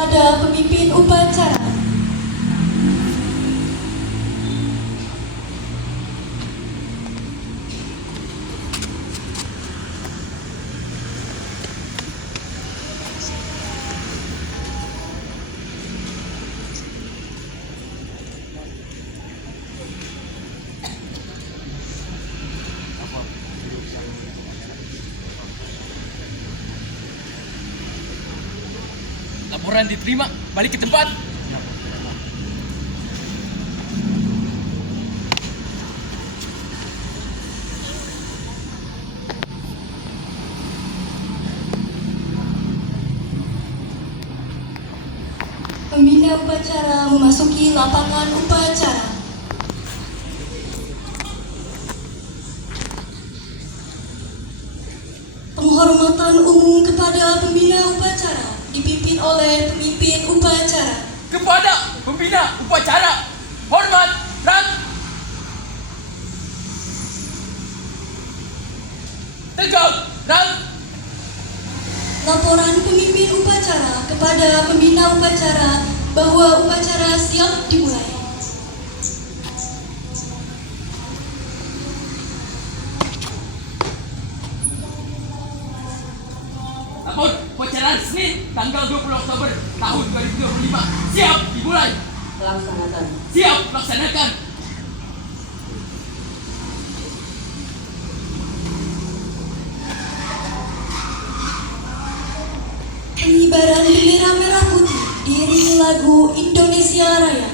kepada pemimpin upacara. Laporan diterima, balik ke tempat. Pembina upacara memasuki lapangan upacara. Penghormatan umum kepada pembina upacara dipimpin oleh pemimpin upacara. Kepada pembina upacara, hormat, rang. Tegak, rang. Laporan pemimpin upacara kepada pembina upacara bahwa upacara siap dimulai. Lapor upacara Senin tanggal 20 Oktober tahun 2025. Siap dimulai. Laksanakan. Siap laksanakan. Pengibaran bendera merah putih diiringi lagu Indonesia Raya.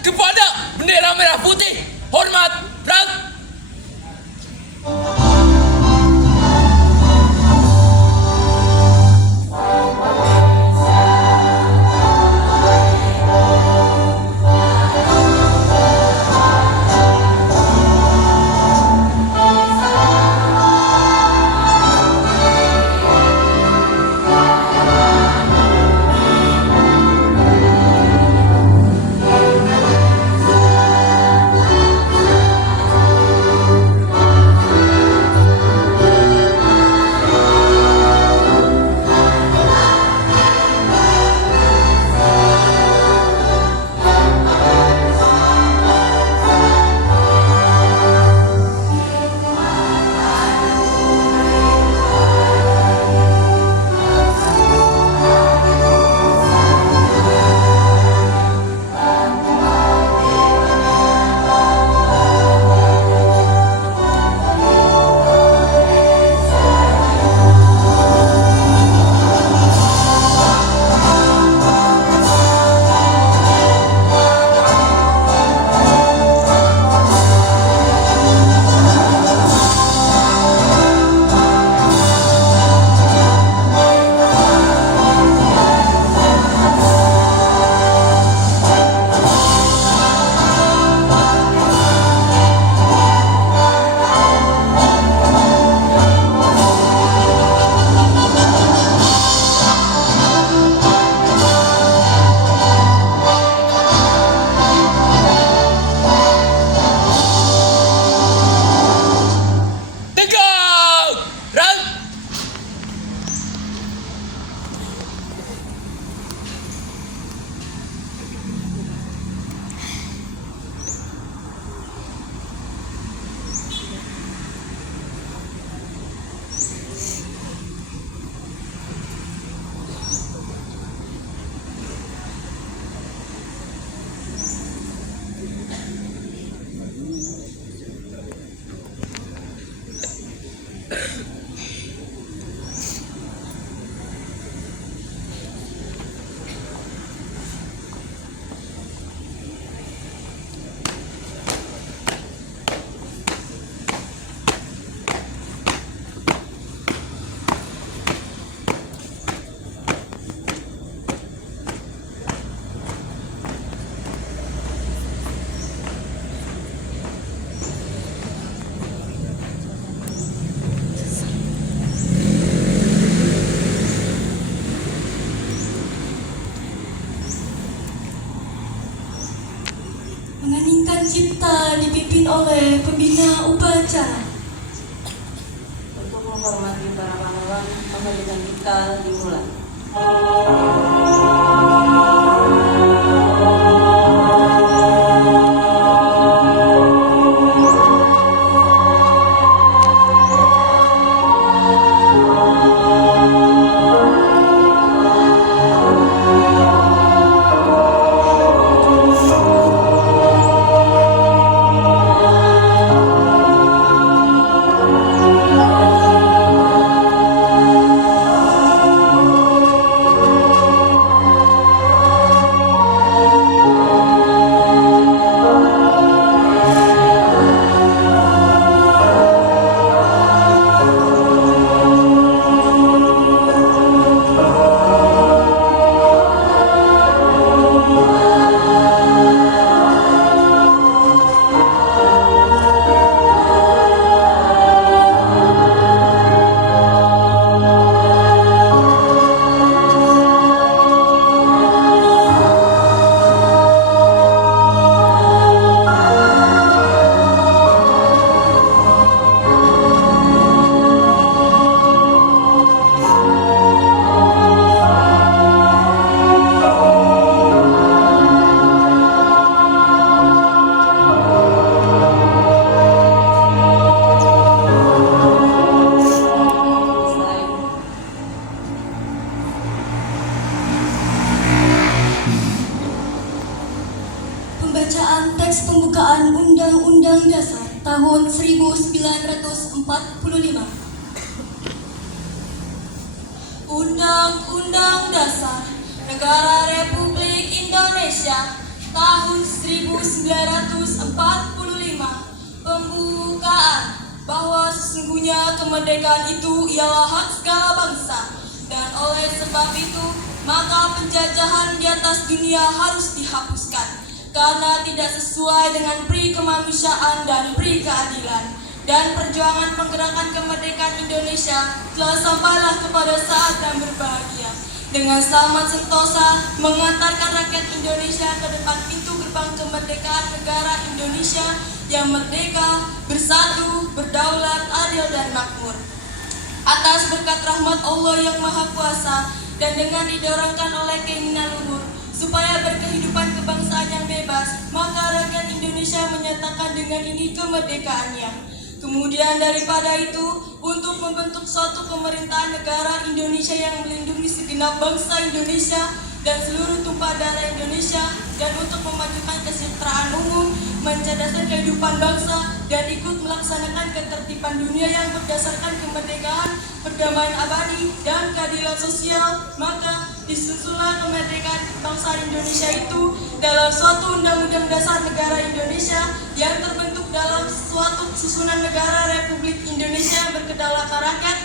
Kepada bendera merah putih, hormat, rang. pencipta dipimpin oleh pembina upacara. Untuk menghormati para pahlawan, pemerintahan kita dimulai. Pembacaan teks pembukaan Undang-Undang Dasar tahun 1945. Undang-Undang Dasar Negara Republik Indonesia tahun 1945. Pembukaan bahwa sesungguhnya kemerdekaan itu ialah hak segala bangsa, dan oleh sebab itu maka penjajahan di atas dunia harus dihapuskan karena tidak sesuai dengan pri kemanusiaan dan pri keadilan. Dan perjuangan penggerakan kemerdekaan Indonesia telah sampailah kepada saat yang berbahagia, dengan selamat sentosa mengantarkan rakyat Indonesia ke depan pintu gerbang kemerdekaan negara Indonesia yang merdeka, bersatu, berdaulat, adil dan makmur. Atas berkat rahmat Allah yang Maha Kuasa dan dengan didorongkan oleh keinginan luhur supaya berkehidupan kebangsaan yang bebas, maka rakyat Indonesia menyatakan dengan ini kemerdekaannya. Kemudian daripada itu, untuk membentuk suatu pemerintahan negara Indonesia yang melindungi segenap bangsa Indonesia dan seluruh tumpah darah Indonesia, dan untuk memajukan kesejahteraan umum, mencerdaskan kehidupan bangsa, dan ikut melaksanakan ketertiban dunia yang berdasarkan kemerdekaan, perdamaian abadi, dan keadilan sosial, maka disusunlah kemerdekaan bangsa Indonesia itu dalam suatu undang-undang dasar negara Indonesia yang terbentuk dalam suatu susunan negara Republik Indonesia yang berkedaulatan rakyat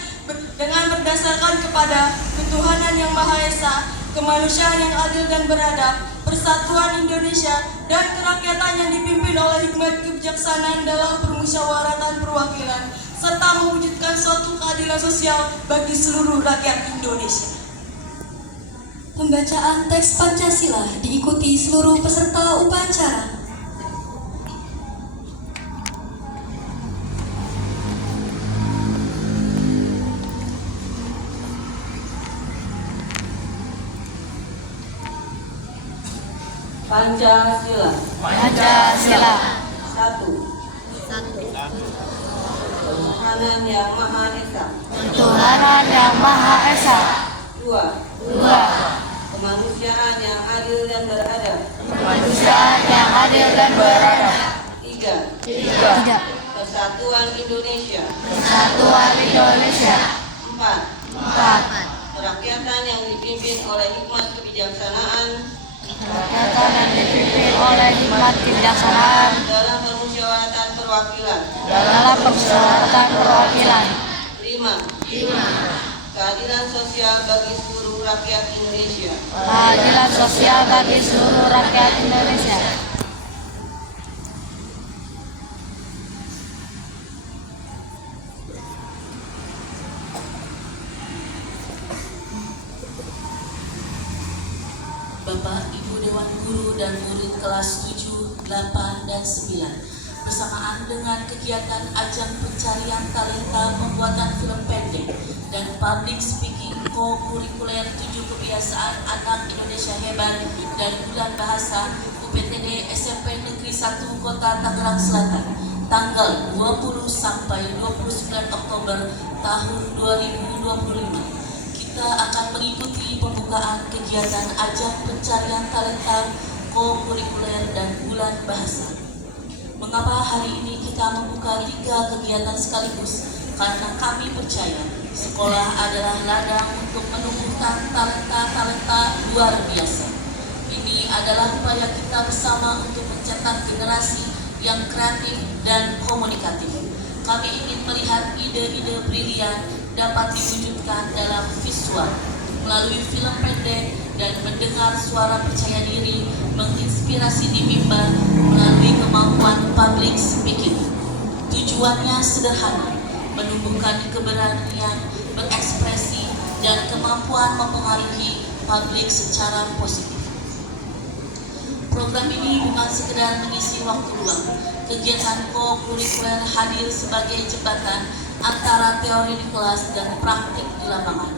dengan berdasarkan kepada ketuhanan yang Maha Esa, kemanusiaan yang adil dan beradab, persatuan Indonesia, dan kerakyatan yang dipimpin oleh hikmat kebijaksanaan dalam permusyawaratan perwakilan, serta mewujudkan suatu keadilan sosial bagi seluruh rakyat Indonesia. Pembacaan teks Pancasila diikuti seluruh peserta upacara. Pancasila. Pancasila. Satu. Ketuhanan yang Maha Esa. Ketuhanan yang Maha Esa. Dua. Kemanusiaan yang adil dan beradab. Kemanusiaan yang adil dan beradab. Tiga. Tiga. Persatuan Indonesia. Persatuan Indonesia. Empat. Kerakyatan yang dipimpin oleh hikmat kebijaksanaan Kerakyatan yang dipimpin oleh hikmat kebijaksanaan dalam permusyawaratan perwakilan. dalam permusyawaratan perwakilan. Lima. Keadilan sosial bagi seluruh rakyat Indonesia. Keadilan sosial bagi seluruh rakyat Indonesia. Bapak, Ibu Dewan Guru dan murid kelas 7 8, dan 9 bersamaan dengan kegiatan ajang pencarian talenta pembuatan film pendek dan public speaking co-kurikuler 7 kebiasaan anak Indonesia hebat dan bulan bahasa UPTD SMP Negeri 1 Kota Tangerang Selatan tanggal 20 sampai 29 Oktober tahun 2025. Kita akan mengikuti pembukaan kegiatan ajang pencarian talenta co-kurikuler dan bulan bahasa. Mengapa hari ini kita membuka 3 kegiatan sekaligus? Karena kami percaya sekolah adalah ladang untuk menumbuhkan talenta-talenta luar biasa. Ini adalah upaya kita bersama untuk mencetak generasi yang kreatif dan komunikatif. Kami ingin melihat ide-ide brilian dapat diwujudkan dalam visual, melalui film pendek, dan mendengar suara percaya diri menginspirasi di mimbar melalui kemampuan public speaking. Tujuannya sederhana, menumbuhkan keberanian berekspresi dan kemampuan mempengaruhi publik secara positif. Program ini bukan sekedar mengisi waktu luang. Kegiatan co-kurikuler hadir sebagai jembatan antara teori di kelas dan praktik di lapangan.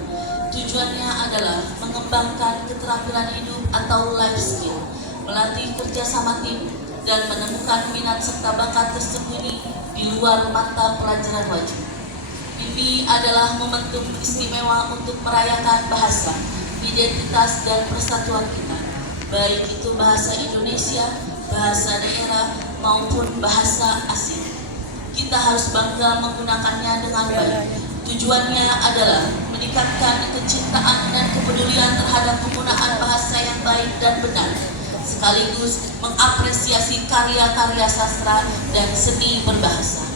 Tujuannya adalah mengembangkan keterampilan hidup atau life skill, melatih kerjasama tim, dan menemukan minat serta bakat tersembunyi di luar mata pelajaran wajib. Ini adalah momentum istimewa untuk merayakan bahasa, identitas, dan persatuan kita, baik itu bahasa Indonesia, bahasa daerah, maupun bahasa asing. Kita harus bangga menggunakannya dengan baik. Tujuannya adalah meningkatkan kecintaan dan kepedulian terhadap penggunaan bahasa yang baik dan benar, sekaligus mengapresiasi karya-karya sastra dan seni berbahasa.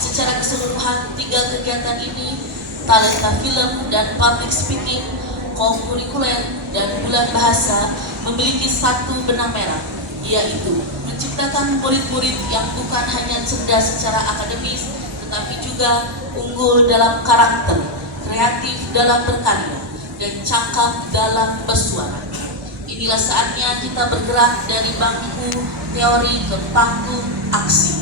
Secara keseluruhan, 3 kegiatan ini, talenta film dan public speaking, co-kurikuler, dan bulan bahasa, memiliki satu benang merah, yaitu menciptakan murid-murid yang bukan hanya cerdas secara akademis, tetapi juga unggul dalam karakter, kreatif dalam berkarya, dan cakap dalam bersuara. Inilah saatnya kita bergerak dari bangku teori ke panggung aksi.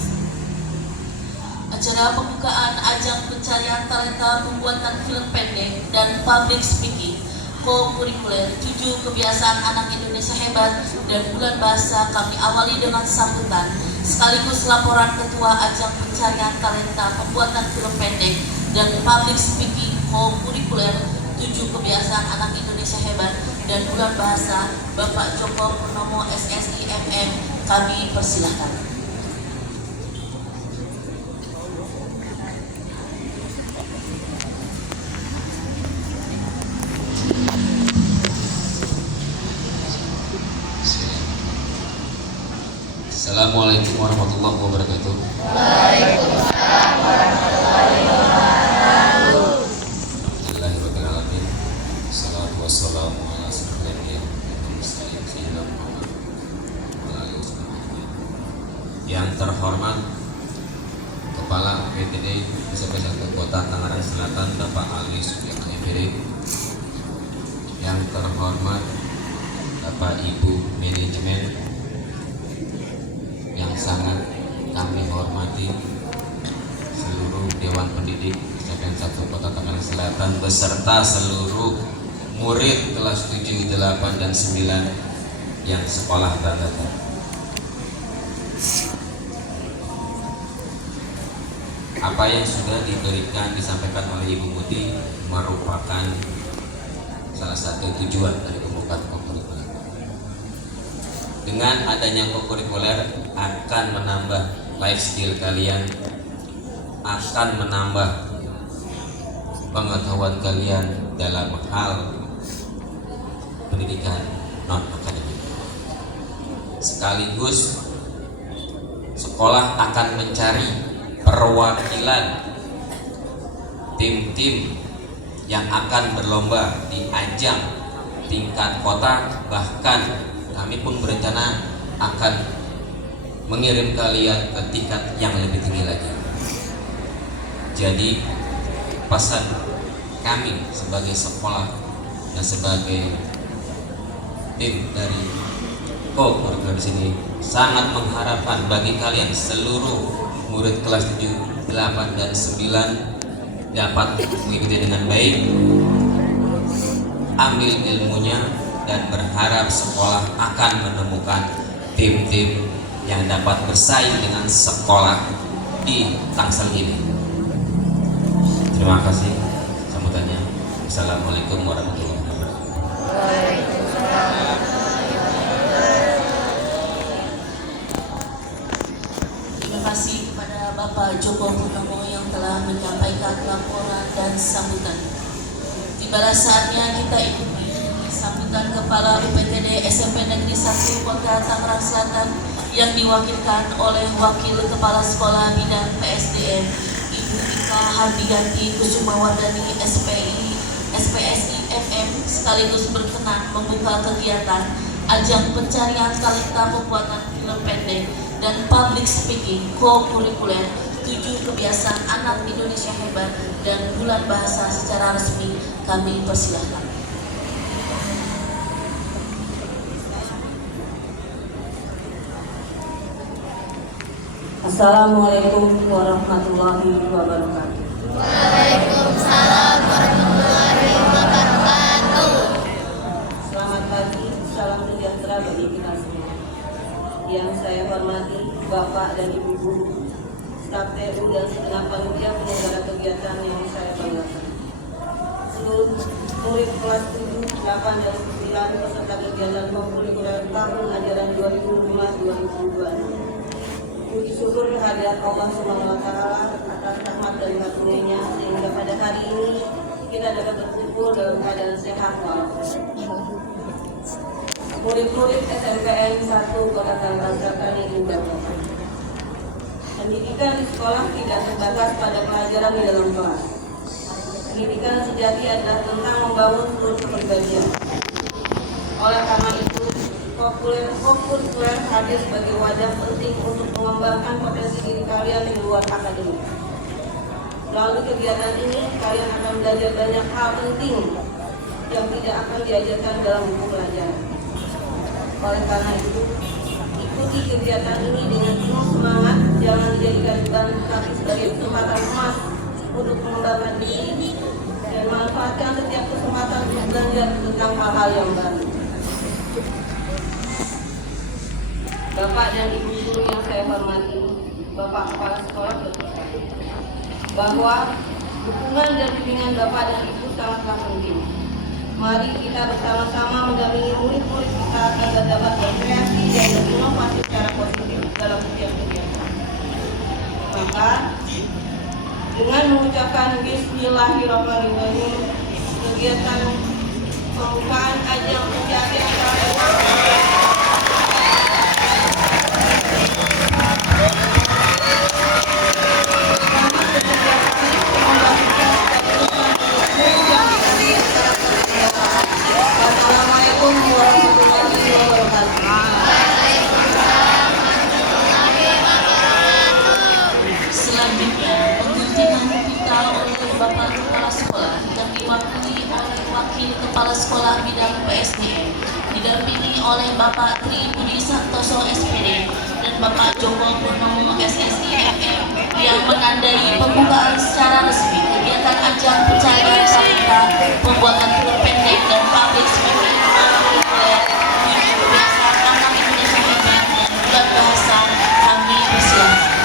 Acara pembukaan ajang pencarian talenta pembuatan film pendek dan public speaking co-kurikuler 7 kebiasaan anak Indonesia hebat dan bulan bahasa kami awali dengan sambutan sekaligus laporan ketua ajang pencarian talenta pembuatan film pendek dan public speaking co-kurikuler 7 kebiasaan anak Indonesia hebat dan bulan bahasa Bapak Joko Purnomo SSI MM. Kami persilahkan. Assalamualaikum warahmatullahi wabarakatuh. Waalaikumsalam warahmatullahi wabarakatuh. Alhamdulillahirrahmanirrahim. Salatu wassalamu ala asyrafil anbiya'i wal mursalin sayyidina Muhammad wa ala alihi wasallam. Yang terhormat Kepala UPTD SMP 1 Kota Tangerang Selatan Bapak Ali Sugiyarto MPD. Yang terhormat Bapak Ibu Manajemen yang sangat kami hormati, seluruh Dewan Pendidik SMP 1 Kota Tangerang Selatan beserta seluruh murid kelas 7, 8, dan 9 yang sekolah tatap. Apa yang sudah disampaikan oleh Ibu Muti merupakan salah satu tujuan dari pembukaan co-kurikuler. Dengan adanya co-kurikuler akan menambah life skill kalian, akan menambah pengetahuan kalian dalam hal pendidikan non akademik. Sekaligus sekolah akan mencari perwakilan tim-tim yang akan berlomba di ajang tingkat kota, bahkan kami pun berencana akan mengirim kalian ke tingkat yang lebih tinggi lagi. Jadi pesan kami sebagai sekolah dan sebagai tim dari co-kurikuler di sini, sangat mengharapkan bagi kalian seluruh murid kelas 7, 8, dan 9 dapat mengikuti dengan baik, ambil ilmunya, dan berharap sekolah akan menemukan tim-tim yang dapat bersaing dengan sekolah di Tangsel ini. Terima kasih sambutannya. Assalamualaikum warahmatullahi wabarakatuh. Terima kasih kepada Bapak Joko Purnomo yang telah menyampaikan laporan dan sambutan. Tibalah saatnya kita ikuti sambutan Kepala UPTD SMP Negeri 1 Kota Tangerang Selatan yang diwakilkan oleh Wakil Kepala Sekolah Bidang PSDM Ibu Ika Hardianti Kusumawardani SPSI FM sekaligus berkenan membuka kegiatan ajang pencarian talenta pembuatan film pendek dan public speaking co-kurikuler 7 kebiasaan anak Indonesia hebat dan bulan bahasa secara resmi. Kami persilahkan. Assalamualaikum warahmatullahi wabarakatuh. Waalaikumsalam warahmatullahi wabarakatuh. Selamat pagi, salam sejahtera bagi kita semua. Yang saya hormati Bapak dan Ibu Guru, staf TU dan segenap panitia penyelenggara kegiatan yang saya banggakan. Seluruh murid kelas 7, 8, dan 9 peserta kegiatan kurikuler tahun ajaran 2005-2022. Puji syukur kehadirat Allah Subhanahu wa Ta'ala atas rahmat dan karunia-Nya sehingga pada hari ini kita dapat berkumpul dalam keadaan sehat walafiat. Murid-murid SMPN 1 Kota Tangerang Selatan yang dibanggakan. Pendidikan di sekolah tidak terbatas pada pelajaran di dalam kelas. Pendidikan sejati adalah tentang membangun seluruh kepribadian. Oleh karena itu, kurikuler hadir sebagai wadah penting untuk mengembangkan potensi diri kalian di luar akademik. Melalui kegiatan ini, kalian akan belajar banyak hal penting yang tidak akan diajarkan dalam buku pelajaran. Oleh karena itu, ikuti kegiatan ini dengan penuh semangat, jangan dijadikan beban, tapi sebagai kesempatan emas untuk mengembangkan diri dan manfaatkan setiap kesempatan untuk belajar tentang hal-hal yang baru. Bapak dan Ibu Guru yang saya hormati, Bapak Kepala Sekolah berpesan bahwa dukungan dan bimbingan Bapak dan Ibu sangatlah penting. Mari kita bersama-sama mendampingi murid-murid kita agar dapat berkreasi dan berinovasi secara positif dalam setiap kegiatan. Maka, dengan mengucapkan Bismillahirrahmanirrahim, kegiatan pembukaan ajang pencarian Assalamualaikum warahmatullahi wabarakatuh. Selanjutnya, pengunjungan kita oleh Bapak Kepala Sekolah yang diwakili oleh Wakil Kepala Sekolah Bidang PSDM didampingi oleh Bapak Tri Budi Santoso SPD dan Bapak Joko Purnomo SSI FM yang menandai pembukaan secara resmi kegiatan ajang pencarian talenta pembuatan film pendek dan public speaking kurikuler 7 kebiasaan anak Indonesia hebat dan bulan bahasa. Kami persilahkan.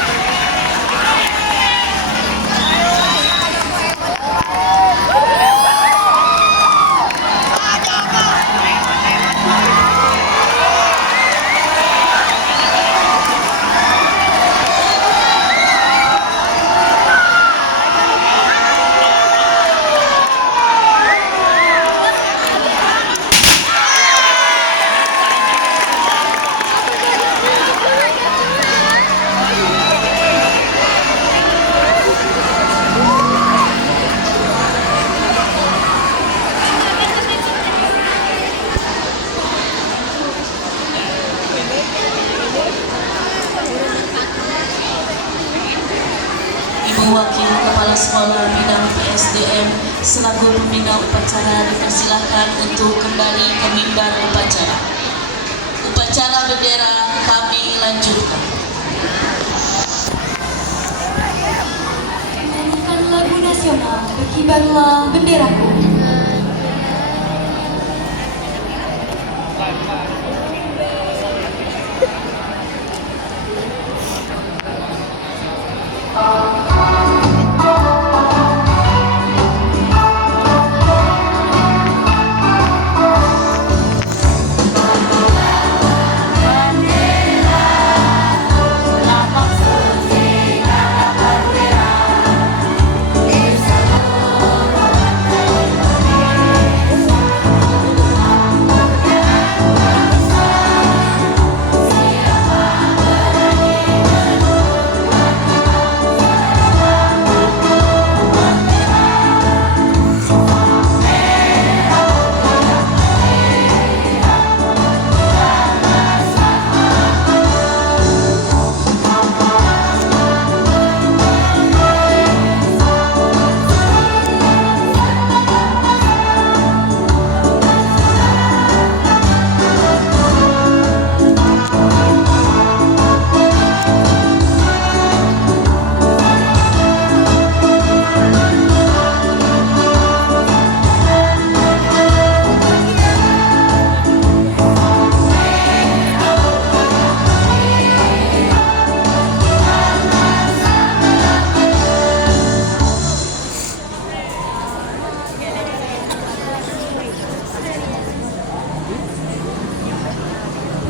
Wakil Kepala Sekolah Bidang PSDM selaku pembina upacara dipersilahkan untuk kembali ke mimbar upacara. Upacara bendera kami lanjutkan. Nyanyikan lagu nasional, berkibarlah benderaku.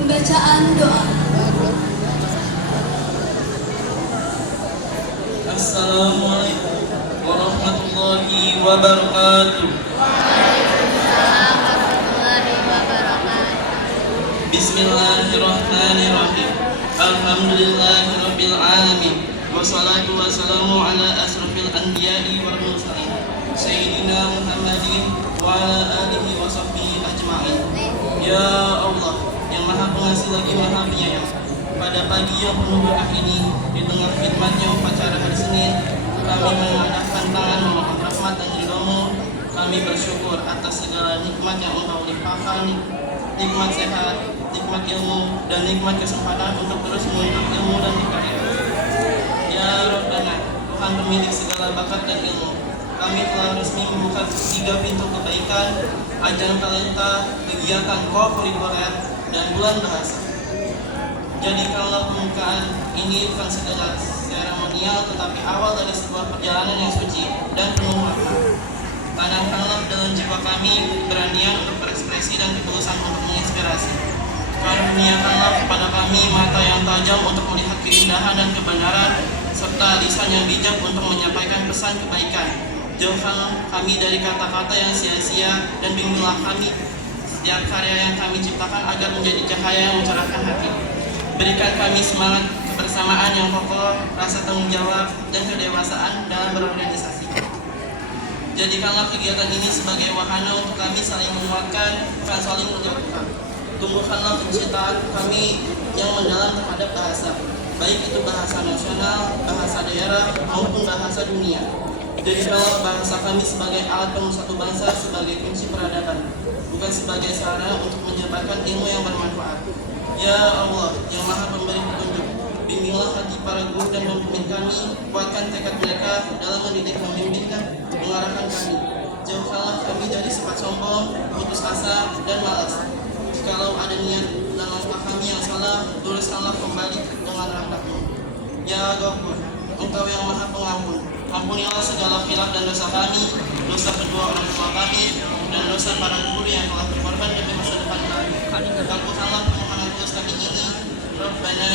Pembacaan doa. Assalamualaikum warahmatullahi wabarakatuh. Bismillahirrahmanirrahim. Alhamdulillahirabbil alamin. Wassalatu wassalamu ala asrofil anbiya'i wal mursalin Sayyidina Muhammadin wa ala alihi wa sahbihi ajma'in. Ya Allah yang maha pengasih lagi maha penyayang, pada pagi yang penuh berkah ini, di tengah khidmatnya upacara hari Senin, kami mengadahkan tangan memohon rahmat dan ridho-Mu. Kami bersyukur atas segala nikmat yang Engkau limpahkan, nikmat sehat, nikmat ilmu, dan nikmat kesempatan untuk terus menuntut ilmu dan hikayat. Ya Rabbana, Tuhan pemilik segala bakat dan ilmu, kami telah resmi membuka 3 pintu kebaikan, ajang talenta, kegiatan co-kurikuler, dan bulan bahasa. Jadikanlah pembukaan ini bukan sekedar seremonial, tetapi awal dari sebuah perjalanan yang suci dan penuh makna. Tanamkanlah dalam jiwa kami keberanian untuk berekspresi dan ketulusan untuk menginspirasi. Karuniakanlah kepada kami mata yang tajam untuk melihat keindahan dan kebenaran, serta lisan yang bijak untuk menyampaikan pesan kebaikan. Jauhkanlah kami dari kata-kata yang sia-sia, dan bimbinglah kami setiap karya yang kami ciptakan agar menjadi cahaya yang mencerahkan hati. Berikan kami semangat kebersamaan yang kokoh, rasa tanggung jawab, dan kedewasaan dalam berorganisasi. Jadikanlah kegiatan ini sebagai wahana untuk kami saling menguatkan, bukan saling menjauhkan. Tumbuhkanlah kecintaan kami yang mendalam terhadap bahasa, baik itu bahasa nasional, bahasa daerah, maupun bahasa dunia. Jadikanlah bahasa kami sebagai alat pemersatu bangsa, sebagai kunci peradaban, bukan sebagai sarana untuk menyebarkan ilmu yang bermanfaat. Ya Allah yang maha pemberi petunjuk, bimbinglah hati para guru dan pemimpin kami, kuatkan tekad mereka dalam mendidik, membimbing, mengarahkan kami. Jauhkanlah kami dari sifat sombong, putus asa, dan malas. Jikalau ada niat dan langkah kami yang salah, luruskanlah kembali dengan rahmat-Mu. Ya Ghafur, Engkau yang maha pengampun, ampunilah segala khilaf dan dosa kami, dosa kedua orang tua kami, dan dosa para guru yang telah berkorban demi masa depan kami. Kabulkanlah permohonan tulus kami ini, Rabbana